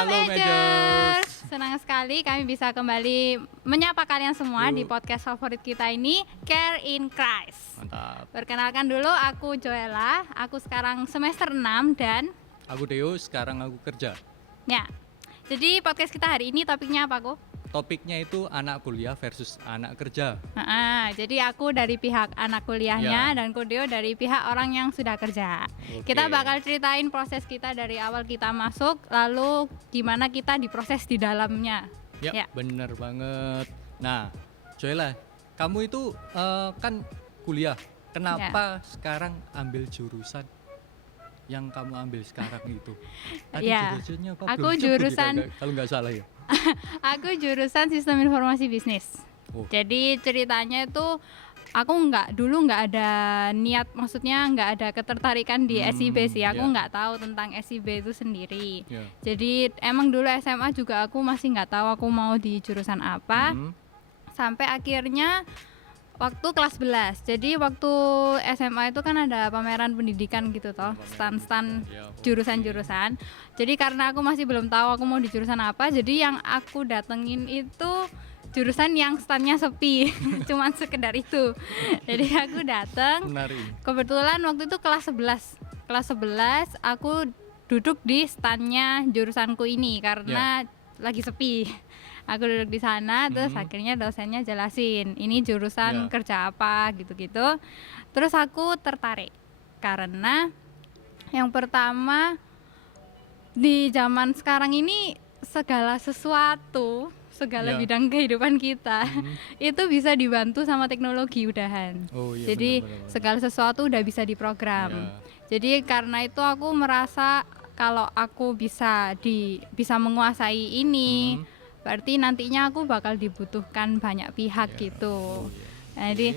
Shalom Majors. Majors. Senang sekali kami bisa kembali menyapa kalian semua di Yuk. podcast favorit kita ini, Care in Christ. Mantap. Perkenalkan dulu, aku Joella. Aku sekarang semester 6 dan Aku Deo, sekarang aku kerja. ya. Jadi podcast kita hari ini topiknya apa, Ko? Topiknya itu anak kuliah versus anak kerja. Jadi aku dari pihak anak kuliahnya Ya. dan Kodeo dari pihak orang yang sudah kerja. Oke. Kita bakal ceritain proses kita dari awal kita masuk, lalu gimana kita diproses di dalamnya. Ya, bener banget. Nah, Joella, kamu itu kan kuliah. Kenapa sekarang ambil jurusan yang kamu ambil sekarang itu? Tadi Ya. jurusannya apa? Aku Belum disebut jurusan- ya, kalau nggak salah ya. Aku jurusan Sistem Informasi Bisnis. Oh. Jadi ceritanya itu aku dulu nggak ada niat, maksudnya nggak ada ketertarikan di SIB sih. Aku ya. nggak tahu tentang SIB itu sendiri. Ya. Jadi emang dulu SMA juga aku masih nggak tahu aku mau di jurusan apa. Mhm. Sampai akhirnya waktu kelas 11. Jadi waktu SMA itu kan ada pameran pendidikan gitu toh, stand-stand Ya, oke. jurusan-jurusan. Jadi karena aku masih belum tahu aku mau di jurusan apa, jadi yang aku datengin itu jurusan yang standnya sepi. Cuman sekedar itu. Jadi aku datang, Menarik. kebetulan waktu itu kelas 11. Kelas 11 aku duduk di standnya jurusanku ini karena lagi sepi. Aku duduk di sana, terus akhirnya dosennya jelasin ini jurusan Ya. kerja apa gitu-gitu. Terus aku tertarik karena yang pertama di zaman sekarang ini segala sesuatu, segala Ya. bidang kehidupan kita itu bisa dibantu sama teknologi udahan. Oh iya. Jadi benar-benar. segala sesuatu udah bisa diprogram. Ya. Jadi karena itu aku merasa kalau aku bisa menguasai ini, berarti nantinya aku bakal dibutuhkan banyak pihak gitu. Oh, iya.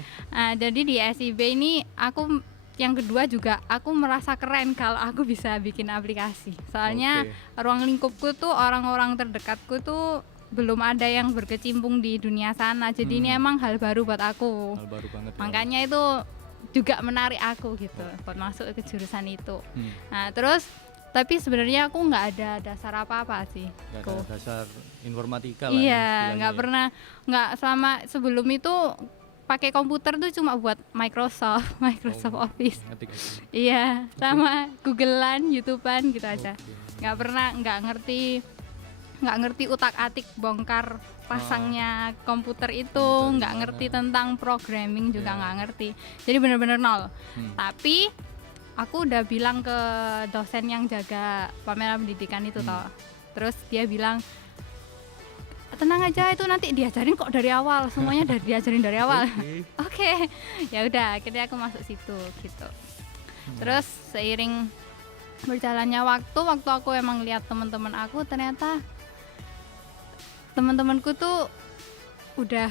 Jadi di SIB ini aku yang kedua juga aku merasa keren kalau aku bisa bikin aplikasi. Soalnya ruang lingkupku tuh orang-orang terdekatku tuh belum ada yang berkecimpung di dunia sana. Jadi ini emang hal baru buat aku. Hal baru banget. ya. Makanya itu juga menarik aku gitu buat masuk ke jurusan itu. Nah terus tapi sebenarnya aku nggak ada dasar apa-apa sih. Nggak Ko. ada dasar informatika lah. Iya, istilahnya nggak ya. pernah, nggak selama sebelum itu pakai komputer tuh cuma buat Microsoft Office. Ngetik aja. Iya, sama Googlean, YouTubean gitu aja. Oke. Nggak ngerti utak-atik bongkar pasangnya komputer itu, Komputer nggak gimana. ngerti tentang programming juga Iya. nggak ngerti. Jadi bener-bener nol. Hmm. Tapi aku udah bilang ke dosen yang jaga pameran pendidikan itu toh. Terus dia bilang, tenang aja, itu nanti diajarin kok dari awal, semuanya diajarin dari awal. Oke. Ya udah, akhirnya aku masuk situ gitu. Terus seiring berjalannya waktu aku emang lihat teman-teman aku, ternyata teman-temanku tuh udah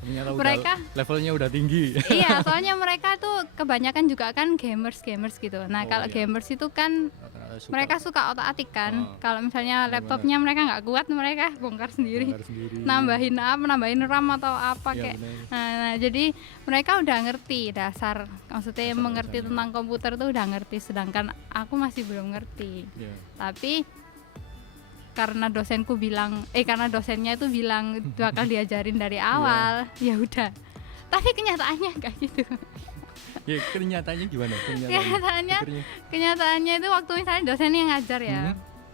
Ternyata mereka- levelnya udah tinggi. iya, soalnya mereka tuh kebanyakan juga kan gamers gitu. Nah, Oh, kalau iya. gamers itu kan Rata-rata suka mereka suka otak-atik kan. Oh. Kalau misalnya Benar-benar. laptopnya mereka nggak kuat, mereka bongkar sendiri. bongkar sendiri. Nambahin RAM atau apa Iya, kayak. benar. Nah, jadi mereka udah ngerti dasar, maksudnya mengerti Dasar-dasarnya. tentang komputer tuh udah ngerti, sedangkan aku masih belum ngerti. Iya. Tapi karena dosennya itu bilang bakal diajarin dari awal, ya udah. Tapi kenyataannya kayak gitu. Ya, kenyataannya gimana? Akhirnya. Kenyataannya itu waktu misalnya dosen yang ngajar ya,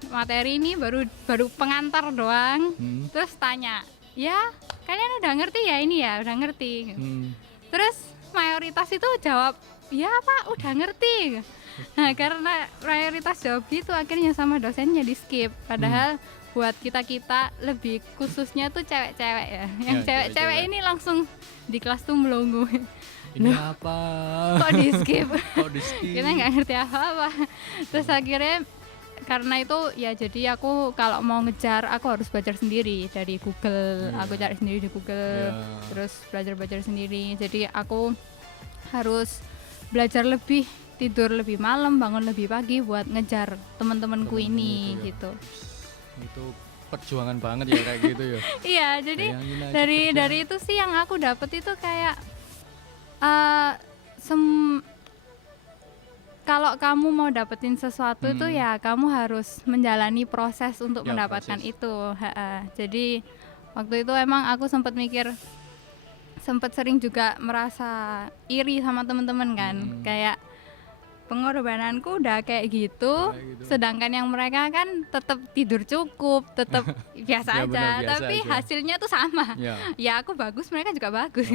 materi ini baru pengantar doang, terus tanya, ya kalian udah ngerti ya ini ya, udah ngerti. Terus mayoritas itu jawab, ya Pak udah ngerti. Nah karena mayoritas jawab gitu, akhirnya sama dosennya di skip. Padahal buat kita lebih khususnya tuh cewek-cewek ya. Yang Ya, cewek-cewek cewek-cewek. ini langsung di kelas tuh melongo. Ini apa? Kok di skip? Kok di skip? Kita nggak ngerti apa-apa. Terus akhirnya karena itu ya, jadi aku kalau mau ngejar aku harus belajar sendiri dari Google. Iya. Aku cari sendiri di Google. Iya. Terus belajar sendiri. Jadi aku harus belajar lebih, tidur lebih malam, bangun lebih pagi buat ngejar teman-temanku ini Temen-temen itu ya. gitu. Itu perjuangan banget ya kayak gitu ya. Iya, jadi Bayangin aja dari kerja. itu sih yang aku dapet itu kayak kalau kamu mau dapetin sesuatu itu ya kamu harus menjalani proses untuk Ya, mendapatkan proses. itu. Jadi waktu itu emang aku sempat sering juga merasa iri sama teman-teman kan, kayak pengorbananku udah kayak gitu, sedangkan yang mereka kan tetap tidur cukup, tetap biasa Ya, aja, benar, biasa tapi aja. hasilnya tuh sama. Ya. Ya aku bagus, mereka juga bagus.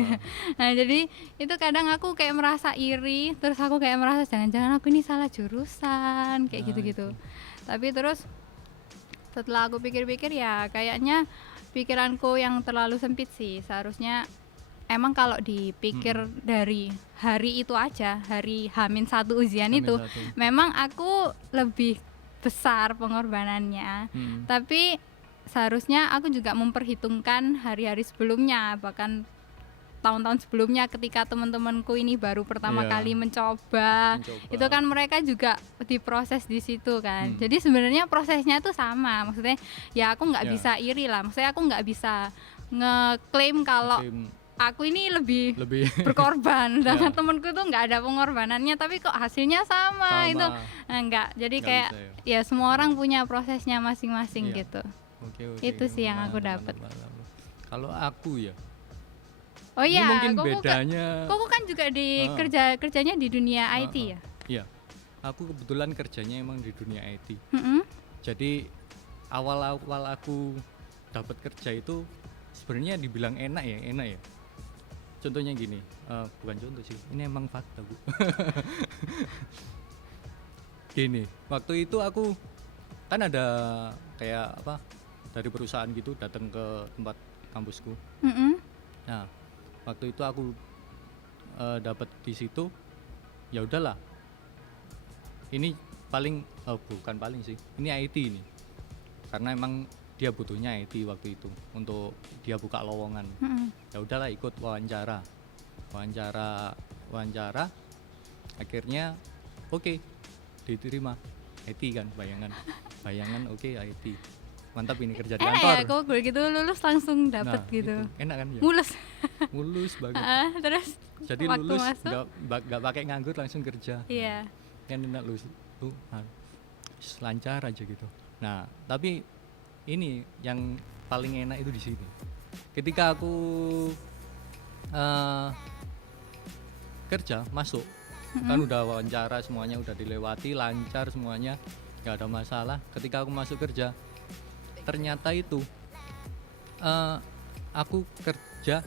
Nah jadi itu kadang aku kayak merasa iri, terus aku kayak merasa jangan-jangan aku ini salah jurusan, kayak gitu-gitu. Tapi terus setelah aku pikir-pikir ya kayaknya pikiranku yang terlalu sempit sih. Seharusnya emang kalau dipikir dari hari itu aja, hari H-1 ujian itu, H-1. memang aku lebih besar pengorbanannya. Tapi seharusnya aku juga memperhitungkan hari-hari sebelumnya, bahkan tahun-tahun sebelumnya ketika teman-temanku ini baru pertama kali mencoba, itu kan mereka juga diproses di situ kan. Jadi sebenarnya prosesnya tuh sama, maksudnya ya aku nggak bisa iri lah, maksudnya aku nggak bisa ngeklaim kalau aku ini lebih berkorban, sedangkan temenku tuh nggak ada pengorbanannya tapi kok hasilnya sama. Itu enggak, jadi nggak kayak ya semua orang punya prosesnya masing-masing gitu. Itu sih yang aku dapat. Kalau aku ya, oh iya, mungkin bedanya kok kan juga di kerjanya di dunia IT ya? Iya, aku kebetulan kerjanya emang di dunia IT. Jadi awal-awal aku dapat kerja itu sebenarnya dibilang enak ya. Contohnya gini, bukan contoh sih, ini emang fakta Bu. Gini, waktu itu aku kan ada kayak apa dari perusahaan gitu datang ke tempat kampusku. Nah, waktu itu aku dapat di situ, ya udahlah. Ini paling, bukan paling sih, ini IT ini, karena emang dia butuhnya IT waktu itu untuk dia buka lowongan. Ya udahlah ikut wawancara, akhirnya oke, diterima. IT kan, bayangan oke, IT mantap ini kerja di enak kantor. Ya, kok begitu lulus langsung dapat gitu. Enak kan ya? mulus banget. Terus jadi lulus nggak pakai nganggur, langsung kerja. Iya. Kan enak, lulus lancar aja gitu. Nah tapi ini yang paling enak itu di sini. Ketika aku kerja masuk, kan udah wawancara semuanya udah dilewati lancar semuanya, nggak ada masalah. Ketika aku masuk kerja, ternyata itu aku kerja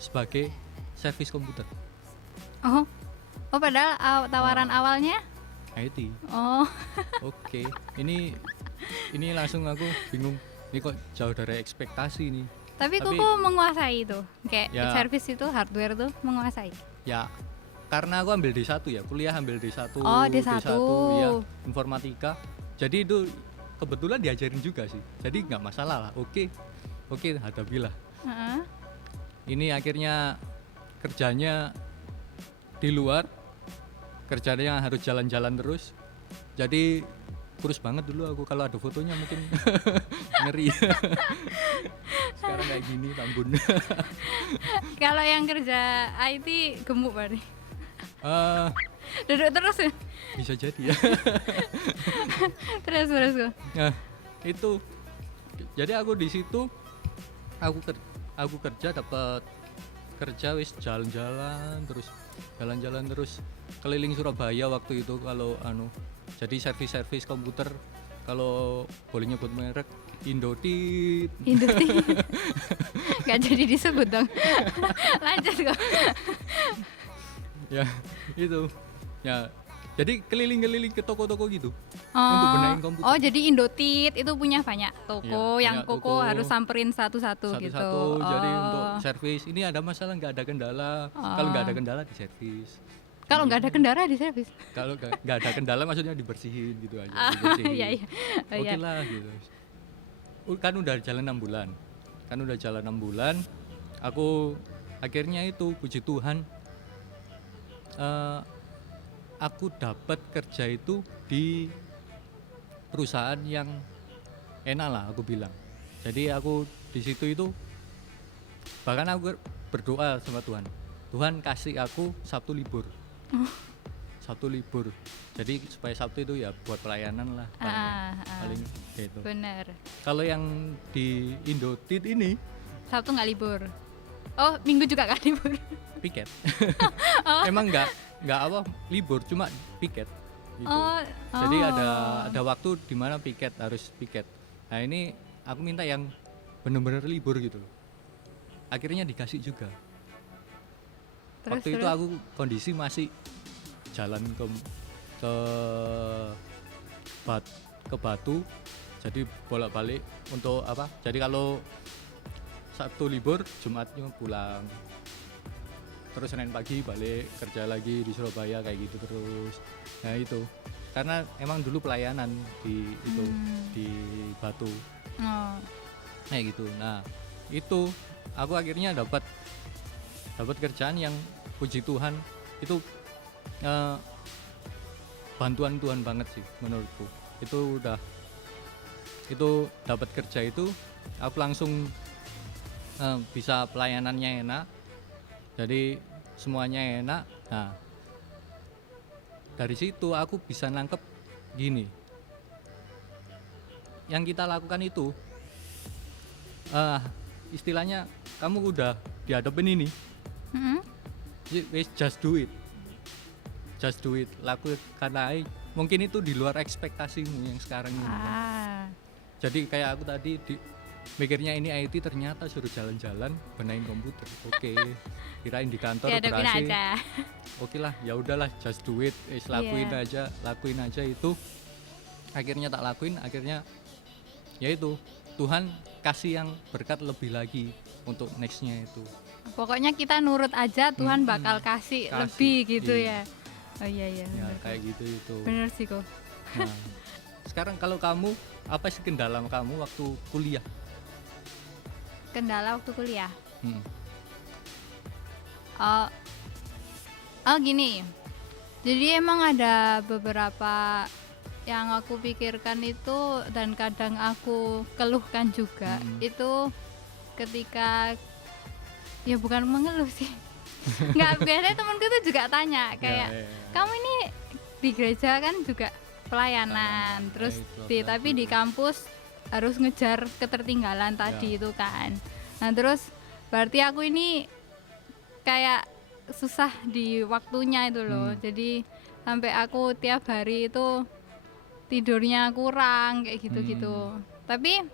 sebagai servis komputer. Oh padahal tawaran awalnya IT. Oke. Ini langsung aku bingung, ini kok jauh dari ekspektasi nih. Tapi Kuku menguasai itu, kayak servis itu hardware tuh menguasai. Ya karena aku ambil D1 ya, kuliah ambil D1. D1 ya, informatika. Jadi itu kebetulan diajarin juga sih, jadi nggak masalah lah. Oke, hadapilah. Ini akhirnya kerjanya di luar, kerjanya harus jalan-jalan terus. Jadi kurus banget dulu aku, kalau ada fotonya mungkin ngeri. Sekarang kayak gini tambun. Kalau yang kerja IT gemuk banget. Duduk terus ya? Bisa jadi ya. terus. Nah itu, jadi aku di situ aku kerja, dapat kerja wis jalan-jalan terus keliling Surabaya waktu itu. Kalau jadi servis komputer, kalau boleh nyebut merek, Indotit. Gak jadi disebut dong. Lanjut kok. Ya itu ya, jadi keliling-keliling ke toko-toko gitu untuk benahin komputer. Jadi Indotit itu punya banyak toko, yang Koko harus samperin satu-satu gitu. Jadi untuk servis ini ada masalah, nggak ada kendala. Kalau nggak ada kendala di servis. Kalau nggak ada kendala di servis. Kalau nggak ada kendala maksudnya dibersihin gitu aja. Iya. Oke lah gitu. Kan udah jalan 6 bulan. Aku akhirnya itu puji Tuhan, aku dapat kerja itu di perusahaan yang enak lah aku bilang. Jadi aku di situ itu bahkan aku berdoa sama Tuhan kasih aku Sabtu libur. Sabtu libur. Jadi supaya Sabtu itu ya buat pelayanan lah paling gitu. Bener. Kalau yang di Indotit ini Sabtu nggak libur. Oh, Minggu juga nggak libur. piket. Emang nggak apa libur, cuma piket gitu. Jadi ada waktu di mana piket, harus piket. Nah ini aku minta yang benar-benar libur gitu. Akhirnya dikasih juga. Waktu itu aku kondisi masih jalan ke Batu, jadi bolak-balik untuk apa? Jadi kalau Sabtu libur, Jumatnya pulang. Terus Senin pagi balik kerja lagi di Surabaya kayak gitu terus. Nah itu karena emang dulu pelayanan di itu di Batu. Kayak gitu. Nah itu aku akhirnya dapat kerjaan yang puji Tuhan itu bantuan Tuhan banget sih menurutku. Itu dapat kerja itu aku langsung bisa pelayanannya enak, jadi semuanya enak. Nah dari situ aku bisa nangkep gini, yang kita lakukan itu istilahnya kamu udah dihadapin ini, just do it, lakukan aja. Mungkin itu di luar ekspektasimu yang sekarang ini. Jadi kayak aku tadi mikirnya ini IT, ternyata suruh jalan-jalan benahin komputer. Oke. Kirain di kantor berhasil. Oke lah, ya udahlah, just do it. Lakuin aja itu. Akhirnya tak lakuin, akhirnya ya itu Tuhan kasih yang berkat lebih lagi untuk nextnya itu. Pokoknya kita nurut aja, Tuhan bakal kasih lebih gitu ya. Oh iya. Ya kayak gitu itu. Bener sih kok. Nah, sekarang kalau kamu, apa sih kendala kamu waktu kuliah? Kendala waktu kuliah? Gini. Jadi emang ada beberapa yang aku pikirkan itu dan kadang aku keluhkan juga. Itu ketika ya bukan mengeluh sih. Nggak, biasanya temanku tuh juga tanya kayak kamu ini di gereja kan juga pelayanan, terus tapi di kampus harus ngejar ketertinggalan tadi itu kan. Nah terus berarti aku ini kayak susah di waktunya itu loh. Jadi sampai aku tiap hari itu tidurnya kurang kayak gitu-gitu. Tapi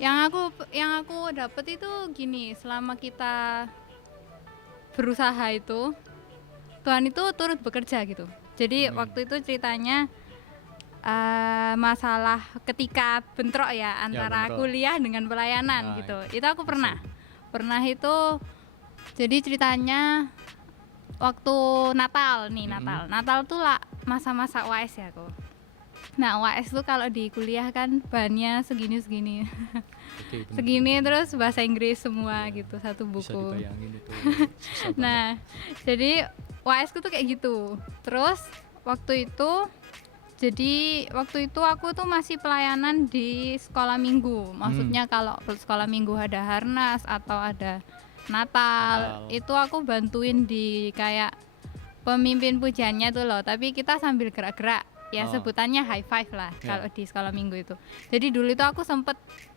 yang aku dapet itu gini, selama kita berusaha itu Tuhan itu turut bekerja gitu. Jadi waktu itu ceritanya masalah ketika bentrok ya antara kuliah dengan pelayanan gitu. Itu aku pernah itu. Jadi ceritanya waktu Natal tuh lah masa-masa UAS ya aku. Nah UAS tuh kalau di kuliah kan bahannya segini segini terus bahasa Inggris semua gitu, satu buku. Bisa dibayangin itu. Nah jadi UAS ku tuh kayak gitu. Terus waktu itu aku tuh masih pelayanan di sekolah minggu. Maksudnya kalau sekolah minggu ada Harnas atau ada Natal, itu aku bantuin di kayak pemimpin pujiannya tuh loh. Tapi kita sambil gerak-gerak. Ya sebutannya high five lah kalau di sekolah minggu itu. Jadi dulu itu aku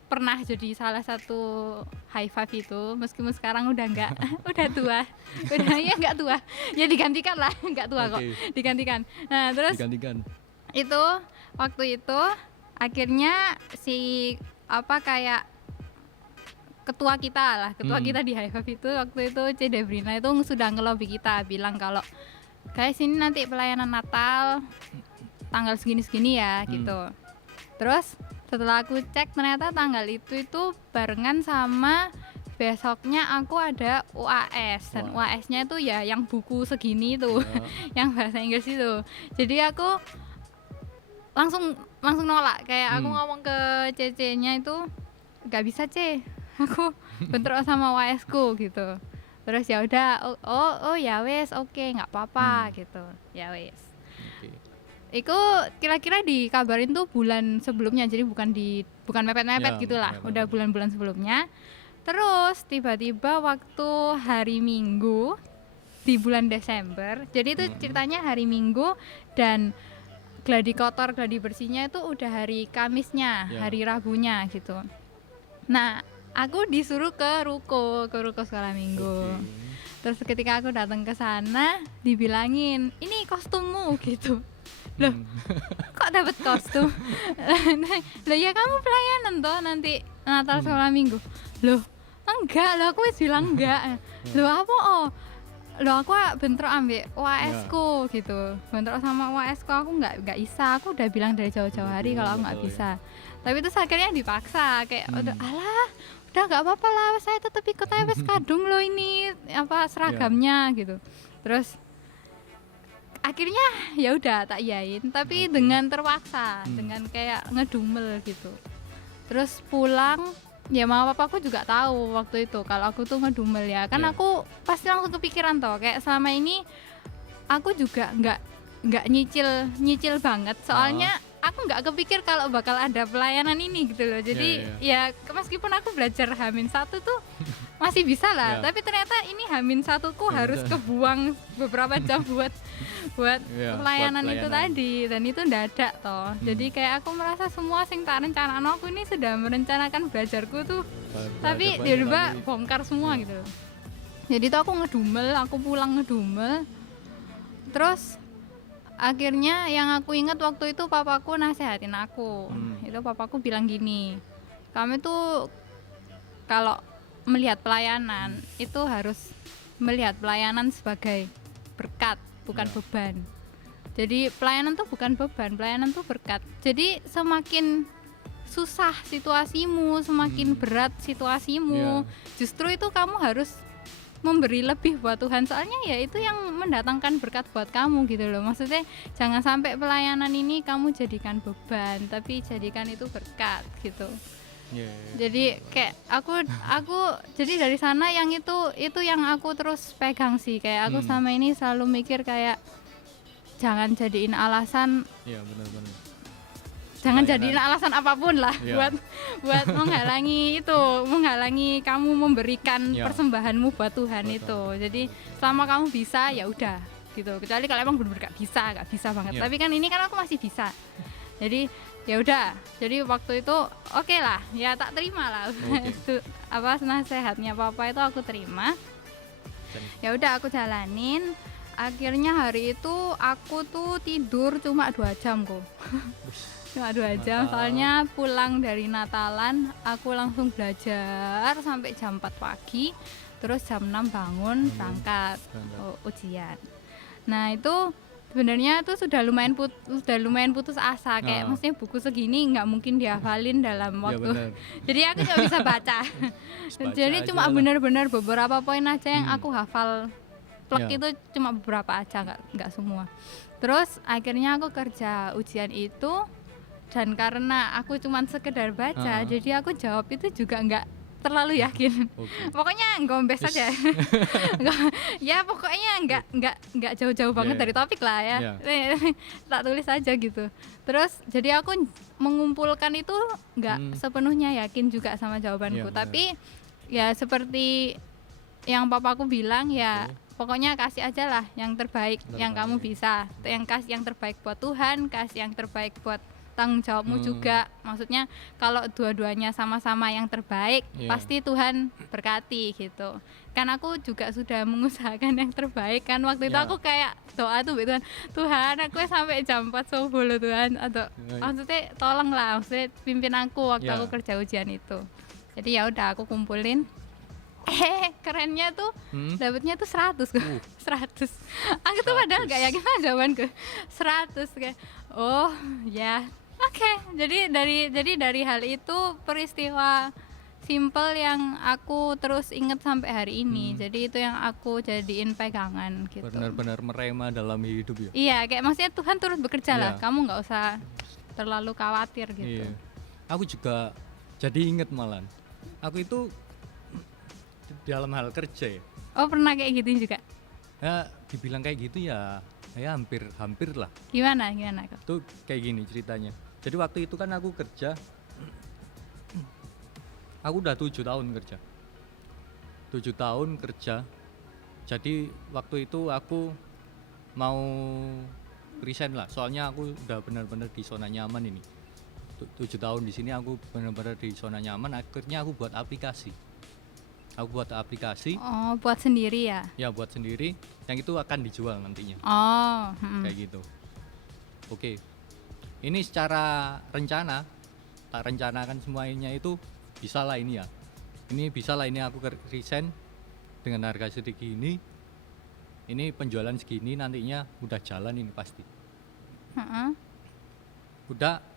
pernah jadi salah satu high five itu, meskipun sekarang udah enggak udah tua. Ya enggak tua. Ya digantikan lah, enggak tua kok. Digantikan. Nah, terus itu waktu itu akhirnya kayak ketua kita di high five itu waktu itu C. Debrina itu sudah ngelobi kita, bilang kalau guys ini nanti pelayanan Natal tanggal segini ya gitu. Terus setelah aku cek ternyata tanggal itu barengan sama besoknya aku ada UAS. Dan UAS-nya itu ya yang buku segini itu yang bahasa Inggris itu. Jadi aku langsung nolak, kayak aku ngomong ke CC-nya itu nggak bisa C, aku bentrok sama UAS ku gitu. Terus ya udah oh ya wes, oke, nggak apa-apa gitu ya wes. Iku kira-kira dikabarin tuh bulan sebelumnya, jadi bukan mepet-mepet gitulah, udah bulan-bulan sebelumnya. Terus tiba-tiba waktu hari Minggu di bulan Desember. Jadi itu ceritanya hari Minggu dan gladi kotor, gladi bersihnya itu udah hari Kamisnya, hari Rabunya gitu. Nah, aku disuruh ke ruko sekolah minggu. Terus ketika aku datang ke sana, dibilangin, "Ini kostummu," gitu. Loh, kok dapat kostum? Loh ya kamu pelayanan toh nanti Natal sekolah minggu. Loh, enggak, aku wis bilang enggak. Loh apa Loh aku bentrok ambek UAS ku gitu. Bentrok sama UAS ku, aku enggak bisa. Aku udah bilang dari jauh-jauh hari kalau aku enggak bisa. Tapi itu akhirnya dipaksa kayak alah, udah enggak apa-apa lah, saya tetap ikut aja, wis kadung loh ini apa seragamnya gitu. Terus akhirnya ya udah tak iyain, tapi dengan terpaksa, dengan kayak ngedumel gitu. Terus pulang, ya mama papaku juga tahu waktu itu kalau aku tuh ngedumel ya, kan aku pasti langsung kepikiran toh, kayak selama ini aku juga nggak nyicil banget, soalnya aku nggak kepikir kalau bakal ada pelayanan ini gitu loh. Jadi ya meskipun aku belajar H-1 tuh masih bisa lah, tapi ternyata ini H-1 ku harus kebuang beberapa jam buat pelayanan itu tadi, dan itu ndadak toh. Jadi kayak aku merasa semua sing tak rencanakno aku ini sudah merencanakan belajarku tuh, tapi tiba-tiba bongkar semua gitu loh. Jadi tuh aku ngedumel, aku pulang ngedumel. Terus akhirnya yang aku ingat waktu itu papaku nasehatin aku. Itu papaku bilang gini, "Kamu tuh kalau melihat pelayanan itu harus melihat pelayanan sebagai berkat, bukan beban. Jadi pelayanan tuh bukan beban, pelayanan tuh berkat. Jadi semakin susah situasimu, semakin berat situasimu, justru itu kamu harus memberi lebih buat Tuhan, soalnya ya itu yang mendatangkan berkat buat kamu gitu loh. Maksudnya jangan sampai pelayanan ini kamu jadikan beban, tapi jadikan itu berkat gitu." Jadi kayak aku jadi dari sana yang itu yang aku terus pegang sih, kayak aku selama ini selalu mikir kayak jangan jadiin alasan, jangan jadiin alasan apapun lah buat menghalangi kamu memberikan persembahanmu buat Tuhan itu. Jadi selama kamu bisa ya udah gitu, kecuali kalau emang benar-benar gak bisa banget. Tapi kan ini kan aku masih bisa, jadi ya udah. Jadi waktu itu oke lah, ya tak terima lah. Itu apa nasihatnya papa itu aku terima. Ya udah aku jalanin. Akhirnya hari itu aku tuh tidur cuma 2 jam kok. Cuma 2 jam, soalnya pulang dari Natalan aku langsung belajar sampai jam 4 pagi. Terus jam 6 bangun berangkat ujian. Nah itu sebenarnya itu sudah lumayan putus asa, kayak maksudnya buku segini nggak mungkin dihafalin dalam waktu. Jadi aku nggak bisa baca. Jadi cuma benar-benar beberapa poin aja yang aku hafal. Plek itu cuma beberapa aja, nggak semua. Terus akhirnya aku kerja ujian itu, dan karena aku cuma sekedar baca, jadi aku jawab itu juga nggak terlalu yakin. Pokoknya gombes aja. Ya pokoknya nggak jauh-jauh banget dari topik lah ya. Tak tulis aja gitu. Terus jadi aku mengumpulkan itu nggak sepenuhnya yakin juga sama jawabanku, tapi ya seperti yang papaku bilang ya, pokoknya kasih aja lah yang terbaik yang kamu bisa, yang kasih yang terbaik buat Tuhan, kasih yang terbaik buat tanggung jawabmu juga. Maksudnya kalau dua-duanya sama-sama yang terbaik, pasti Tuhan berkati gitu. Kan aku juga sudah mengusahakan yang terbaik kan. Waktu itu aku kayak doa tuh Tuhan aku sampai jam 4 subuh loh Tuhan, atau maksudnya tolonglah, maksudnya pimpin aku waktu aku kerja ujian itu. Jadi ya udah aku kumpulin. Kerennya tuh dapetnya tuh 100 kok. 100. Aku tuh padahal gak yakin sama jawabanku. 100 kayak oh ya. Oke. Jadi dari hal itu peristiwa simple yang aku terus inget sampai hari ini. Jadi itu yang aku jadiin pegangan gitu. Benar-benar merema dalam hidup ya. Iya, kayak maksudnya Tuhan terus bekerja lah. Kamu nggak usah terlalu khawatir gitu. Aku juga jadi inget malah. Aku itu dalam hal kerja ya. Oh pernah kayak gitu juga? Ya dibilang kayak gitu ya hampir lah. Gimana kok? Tuh kayak gini ceritanya. Jadi waktu itu kan aku kerja, aku udah 7 tahun kerja. Jadi waktu itu aku mau resign lah, soalnya aku udah benar-benar di zona nyaman ini. 7 tahun di sini aku benar-benar di zona nyaman. Akhirnya aku buat aplikasi. Oh, buat sendiri ya? Ya, buat sendiri. Yang itu akan dijual nantinya. Oh, kayak gitu. Oke. Ini secara rencana, tak rencanakan semuanya itu bisa lah ini ya. Ini bisa lah ini aku resign dengan harga segini. Ini penjualan segini, nantinya udah jalan ini pasti. Udah.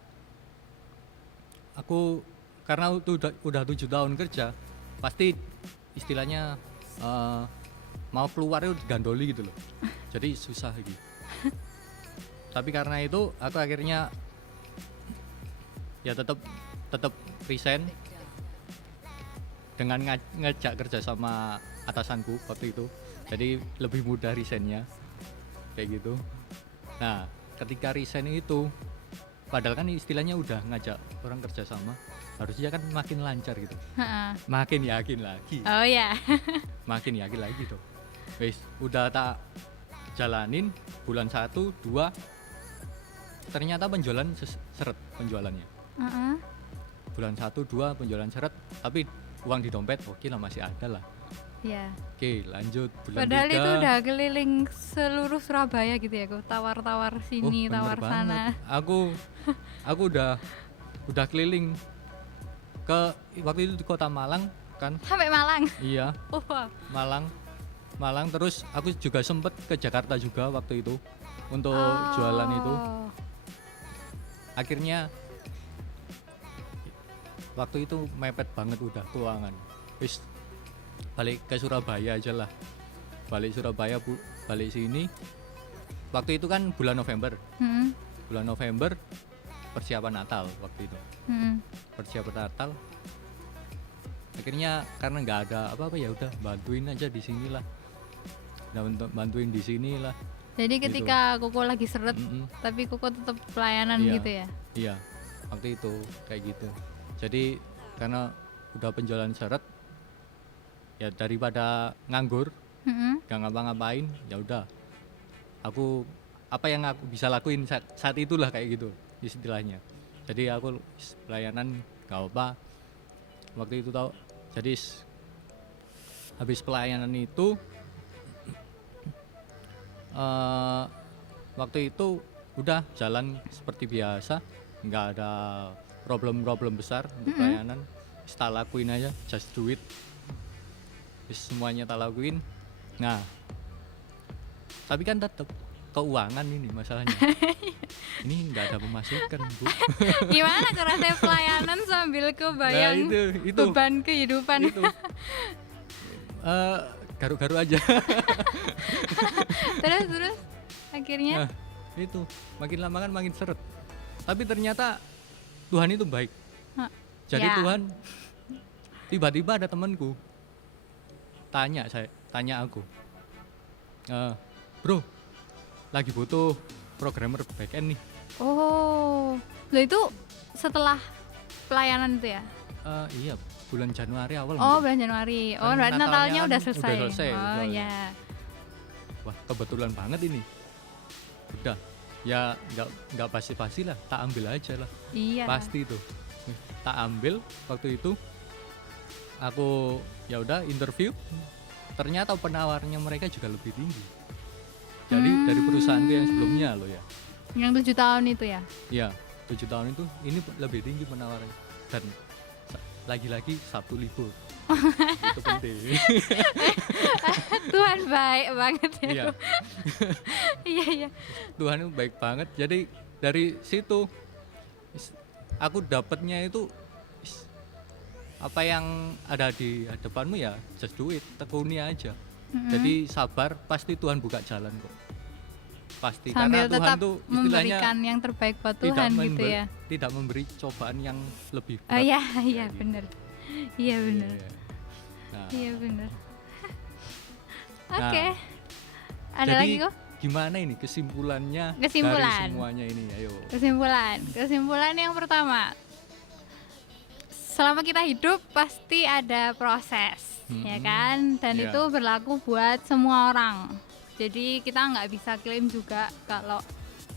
Aku karena udah 7 tahun kerja, pasti istilahnya mau keluar itu digandoli gitu loh. Jadi susah gitu. Tapi karena itu aku akhirnya ya tetap resign dengan ngajak kerja sama atasanku waktu itu. Jadi lebih mudah resignnya kayak gitu. Nah, ketika resign itu, padahal kan istilahnya udah ngajak orang kerja sama, harusnya kan makin lancar gitu. Makin yakin lagi. Oh ya. Makin yakin lagi tuh. Wes, udah tak jalanin bulan 1, 2, ternyata penjualan seret penjualannya. Bulan 1, 2 penjualan seret, tapi uang di dompet oke lah, masih ada lah. Ya. Oke, lanjut bulan 3. Padahal itu udah keliling seluruh Surabaya gitu ya, tawar-tawar sini, tawar sana. Aku udah keliling ke waktu itu di kota Malang kan. Sampai Malang. Iya. Wow. Malang terus aku juga sempet ke Jakarta juga waktu itu untuk jualan itu. Akhirnya waktu itu mepet banget udah keuangan. Wis balik ke Surabaya aja lah. Balik Surabaya, balik sini. Waktu itu kan bulan November. Bulan November persiapan Natal waktu itu. Persiapan Natal. Akhirnya karena nggak ada apa-apa ya udah bantuin aja di sinilah. Bantuin di sinilah. Jadi ketika gitu. Koko lagi seret, tapi Koko tetap pelayanan gitu ya? Iya, waktu itu kayak gitu. Jadi karena udah penjualan seret, ya daripada nganggur, gak ngapa-ngapain, ya udah. Aku apa yang aku bisa lakuin saat itulah kayak gitu istilahnya. Jadi aku pelayanan gak apa. Waktu itu tau. Jadi habis pelayanan itu. Waktu itu udah jalan seperti biasa, nggak ada problem besar untuk pelayanan. Tak lakuin aja, just do it. Semuanya tak lakuin. Nah, tapi kan tetap keuangan ini masalahnya. Ini nggak ada pemasukan, Bu. Gimana rasanya pelayanan sambil kebayang itu beban kehidupan? Itu. Garu-garu aja. terus akhirnya itu makin lama kan makin seret, tapi ternyata Tuhan itu baik. Jadi ya. Tuhan tiba-tiba ada temanku tanya aku, bro lagi butuh programmer backend nih. Oh, lo itu setelah pelayanan itu ya? Iya, bulan Januari awal. Oh, bulan Januari. Oh, berarti Natalnya udah selesai. Oh ya. Wah, kebetulan banget ini. Udah, ya nggak pasti lah, tak ambil aja lah. Iya. Pasti itu. Tak ambil waktu itu. Aku ya udah interview. Ternyata penawarannya mereka juga lebih tinggi. Jadi dari perusahaanku yang sebelumnya loh ya. Yang 7 tahun itu ya? Iya, 7 tahun itu ini lebih tinggi penawarannya. Dan lagi-lagi Sabtu libur. Itu penting. Tuhan baik banget ya. Iya. Iya. Tuhan itu baik banget. Jadi dari situ aku dapatnya itu apa yang ada di hadapanmu ya just do it, tekuni aja. Jadi sabar, pasti Tuhan buka jalan kok. Pasti. Sambil karena Tuhan tuh istilahnya memberikan yang terbaik buat Tuhan gitu ya. Tidak memberi cobaan yang lebih berat. Oh iya benar. Iya benar. Nah, iya benar. Oke. Ada jadi, lagi kok? Gimana ini kesimpulannya dari semuanya ini? Ayo. Kesimpulan yang pertama. selama kita hidup pasti ada proses, ya kan? Dan itu berlaku buat semua orang. Jadi kita nggak bisa klaim juga kalau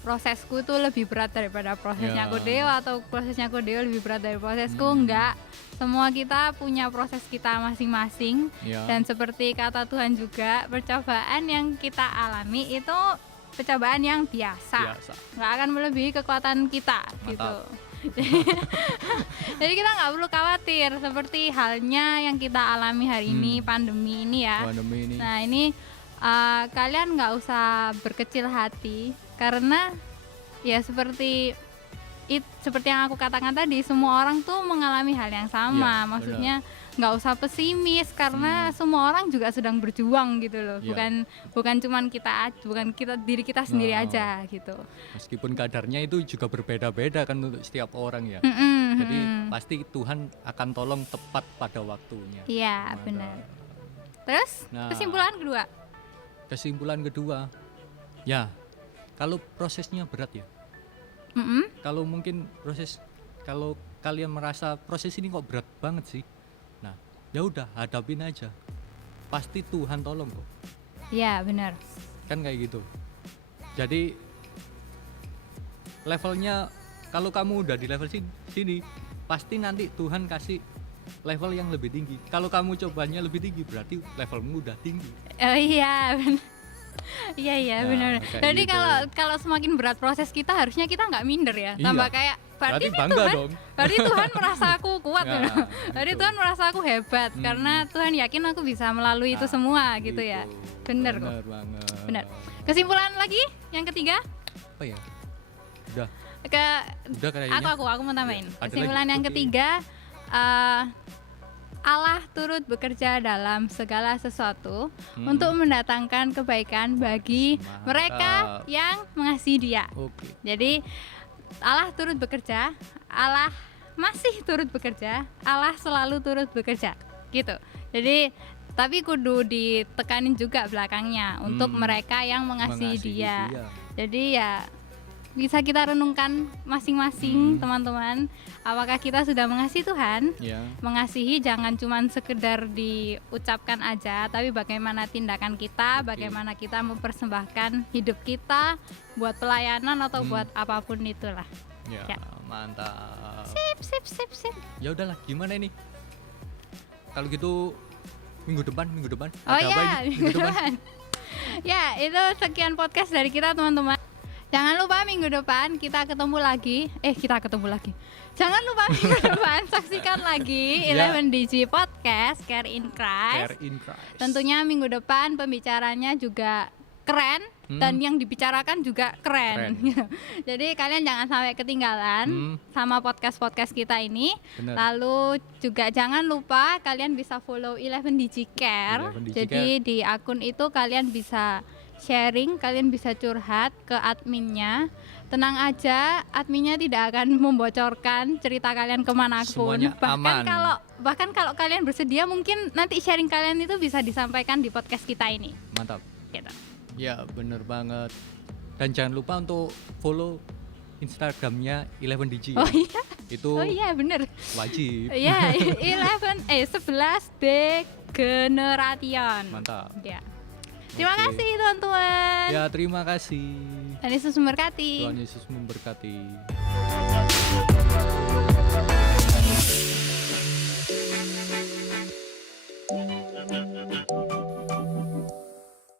prosesku tuh lebih berat daripada prosesnya Kodeo atau prosesnya Kodeo lebih berat dari prosesku. Enggak, semua kita punya proses kita masing-masing. Dan seperti kata Tuhan juga, percobaan yang kita alami itu percobaan yang biasa. Nggak akan melebihi kekuatan kita. Gitu. Jadi kita nggak perlu khawatir seperti halnya yang kita alami hari ini, pandemi ini ya. Nah ini kalian nggak usah berkecil hati, karena ya seperti yang aku katakan tadi, semua orang tuh mengalami hal yang sama. Maksudnya nggak usah pesimis, karena semua orang juga sedang berjuang gitu loh. Bukan cuman diri kita sendiri aja gitu. Meskipun kadarnya itu juga berbeda-beda kan untuk setiap orang ya. Jadi pasti Tuhan akan tolong tepat pada waktunya. Iya, benar. Terus kesimpulan kedua, ya kalau prosesnya berat ya, kalau mungkin kalau kalian merasa proses ini kok berat banget sih, nah ya udah hadapin aja, pasti Tuhan tolong kok. Iya benar. Kan kayak gitu. Jadi levelnya, kalau kamu udah di level sini, pasti nanti Tuhan kasih level yang lebih tinggi. Kalau kamu cobanya lebih tinggi, berarti levelmu udah tinggi. Oh iya, benar. Iya benar. Jadi gitu. kalau semakin berat proses kita, harusnya kita nggak minder ya. Tambah kayak berarti bangga Tuhan, dong. Berarti Tuhan merasa aku kuat. Berarti Tuhan merasa aku hebat karena Tuhan yakin aku bisa melalui itu semua gitu ya. Benar kok. Benar. Kesimpulan lagi yang ketiga? Oh ya. Udah kayaknya. Aku mau tambahin. Kesimpulan yang ketiga, Allah turut bekerja dalam segala sesuatu untuk mendatangkan kebaikan bagi mereka yang mengasihi Dia. Jadi Allah turut bekerja, Allah masih turut bekerja, Allah selalu turut bekerja, gitu. Jadi tapi kudu ditekanin juga belakangnya untuk mereka yang mengasihi Dia. Jadi ya bisa kita renungkan masing-masing teman-teman, apakah kita sudah mengasihi Tuhan? Mengasihi jangan cuma sekedar diucapkan aja, tapi bagaimana tindakan kita, bagaimana kita mempersembahkan hidup kita buat pelayanan atau buat apapun itulah. Ya. Mantap. Sip. Ya udahlah, gimana ini? Kalau gitu minggu depan Oh iya, minggu depan. Ya, itu sekian podcast dari kita teman-teman. Jangan lupa minggu depan kita ketemu lagi. Jangan lupa minggu depan saksikan lagi 11DG Podcast Care in Christ. Tentunya minggu depan pembicaranya juga keren dan yang dibicarakan juga keren. Jadi kalian jangan sampai ketinggalan sama podcast kita ini. Lalu juga jangan lupa kalian bisa follow 11DG Care. Jadi di akun itu kalian bisa sharing, kalian bisa curhat ke adminnya. Tenang aja, adminnya tidak akan membocorkan cerita kalian kemanapun. Bahkan kalau kalian bersedia, mungkin nanti sharing kalian itu bisa disampaikan di podcast kita ini. Mantap. Gitu. Ya bener banget. Dan jangan lupa untuk follow Instagramnya 11DG. Oh iya. Itu bener. Wajib. Iya, 11D Generation. Mantap. Ya. Terima kasih teman-teman. Ya terima kasih. Tuhan Yesus memberkati. Tuhan Yesus memberkati.